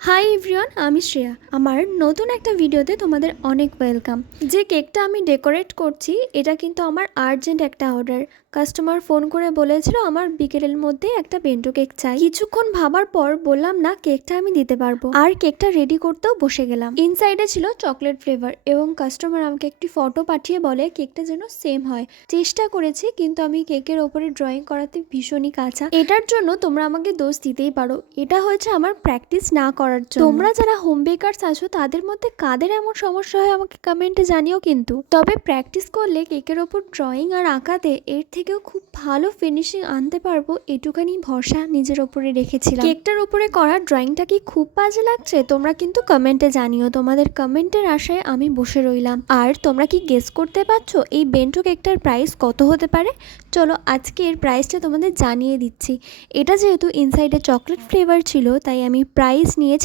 Hi everyone, আমি শ্রেয়া। আমার নতুন একটা ভিডিওতে তোমাদের অনেক ওয়েলকাম। যে কেকটা আমি ডেকোরেট করছি এটা কিন্তু আমার আর্জেন্ট একটা অর্ডার। কাস্টমার ফোন করে বলেছিল আমার বিকেলের মধ্যে একটা বেন্টো কেক চাই। কিছুক্ষণ ভাবার পর বললাম না, কেকটা আমি দিতে পারবো। আর কেকটা রেডি করতেও বসে গেলাম। ইনসাইডে ছিল চকলেট ফ্লেভার এবং কাস্টমার আমাকে একটি ফটো পাঠিয়ে বলে কেকটা যেন সেম হয়। চেষ্টা করেছি কিন্তু আমি কেকের ওপরে ড্রয়িং করাতে ভীষণই কাঁচা। এটার জন্য তোমরা আমাকে দোষ দিতেই পারো, এটা হয়েছে আমার প্র্যাকটিস না করার জন্য। তোমরা যারা হোম বেকারস আছো তাদের মধ্যে কাদের এমন সমস্যা হয় আমাকে কমেন্টে জানিও। কিন্তু তবে প্র্যাকটিস করলে কেকের ওপর ড্রয়িং আর আঁকাতে এর থেকেও খুব ভালো ফিনিশিং আনতে পারবো, এটুখানি ভরসা নিজের ওপরে রেখেছিলাম। কেকটার ওপরে করা ড্রয়িংটা কি খুব বাজে লাগছে তোমরা কিন্তু কমেন্টে জানিও। তোমাদের কমেন্টের আশায় আমি বসে রইলাম। আর তোমরা কি গেস করতে পারছো এই বেন্টো কেকটার প্রাইস কত হতে পারে? চলো আজকে এর প্রাইসটা তোমাদের জানিয়ে দিচ্ছি। এটা যেহেতু ইনসাইডে চকলেট ফ্লেভার ছিল তাই আমি প্রাইস নিয়ে